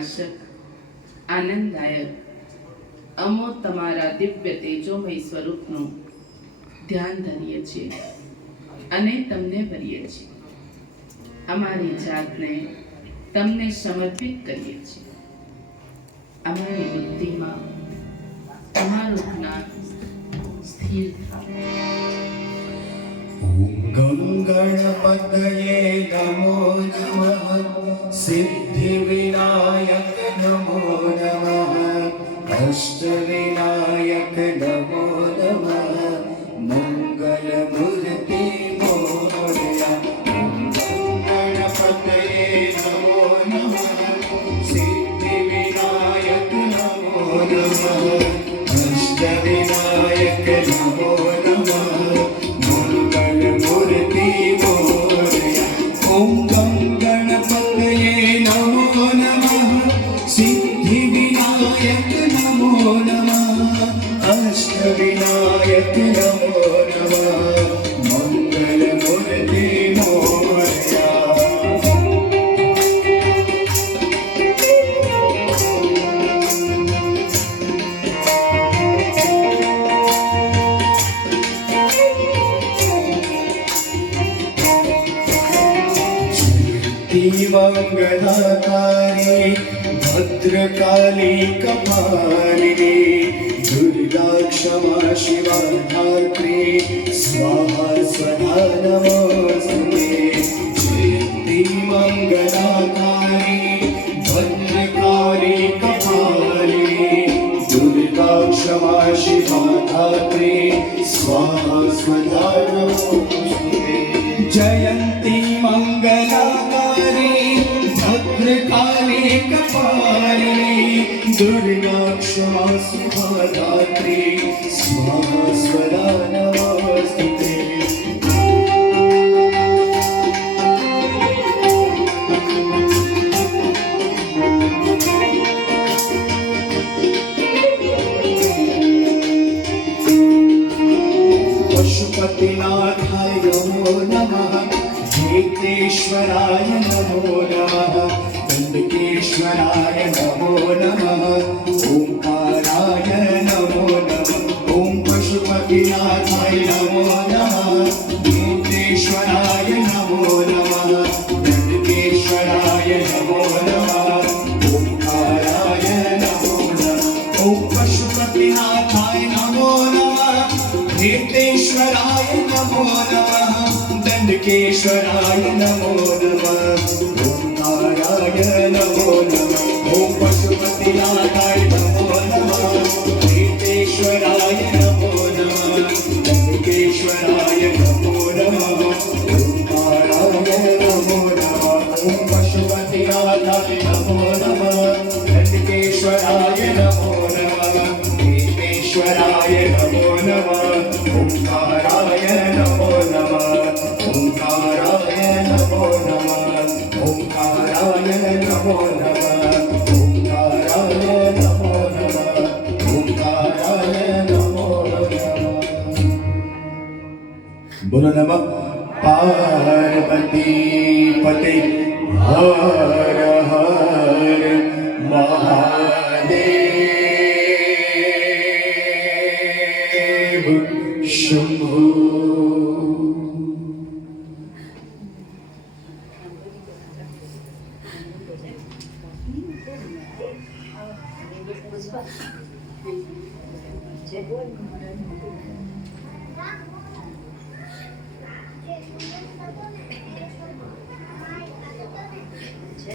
નાશક, આનંદદાયક અમો તમારા દિવ્ય તેજોમય સ્વરૂપનું ધ્યાન ધરીએ છીએ અને તમને ભરીએ છીએ. અમારી જાતને તમને સમર્પિત કરીએ છીએ. અમારી બુદ્ધિમાં તમારું જ્ઞાન સ્થિર થાય. ગમ ગણપતયે નમો નમઃ. સિદ્ધિ વિનાયક નમો નમઃ. અષ્ટ વિનાયક નમો નમઃ. મંગલ મૂર્તિ મોરયા. ગણપતયે નમો નમઃ. સિદ્ધિ વિનાયક નમો નમઃ. અષ્ટ વિનાયક નમો નમઃ. ઓમ ગમ ગણપતયે નમો નમઃ. સિદ્ધિ વિનાયક નમો નમઃ. અષ્ટ વિનાયક નમો નમઃ. મંગલ મૂર્તિ મોરયા. મંગલાકારી ભદ્રકાલી કપાલિની. દુર્ગા ક્ષમા શિવા ધાત્રી. સ્વાહા સ્વધા નમોસ્તુતે. જયંતી મંગલાકારી ભદ્રકાલી કપાલિની. દુર્ગા ક્ષમા શિવા ધાત્રી. સ્વાહા સ્વધા નમોસ્તુતે. જયંતી મંગલાકારી ભદ્રકાલી કપાલિની. દુર્ગા ક્ષમા શિવા ધાત્રી. સ્વાહા સ્વધા નમોસ્તુતે. પશુપતિનાથાય નમો નમઃ. ભીતેશ્વરાય નમો નમઃ. દંડકેશ્વરાય નમો નમઃ. ઓંકારાય નમો નમઃ. ઓમ પશુપતિનાથાય નમો નમઃ. ભીતેશ્વરાય નમો નમઃ. દંડકેશ્વરાય નમો નમઃ. ઓંકારાય નમો નમઃ. ઓમ પશુપતિનાથાય નમો નમઃ. ભીતેશ્વરાય નમો નમઃ. દંડકેશ્વરાય નમો નમઃ. ઓંકારાય નમો નમઃ. ઓમ પશુપતિનાથાય નમો નમઃ. ભીતેશ્વરાય નમો નમઃ. દંડકેશ્વરાય નમો નમઃ. ઓંકારાય નમો નમઃ. ઓમ પશુપતિનાથાય નમો નમઃ. દંડકેશ્વરાય નમો નમઃ. ભીતેશ્વરાય નમો નમઃ. ઓંકારાય નમો નમઃ. ઓંકારાય નમો નમઃ. ઓંકારાય નમો નમઃ. ઓંકારાય નમો નમઃ. ઓંકારાય નમો નમઃ. બોલો નમઃ પાર્વતી પતે. હર હર મહાદેવ. શંભો. Jai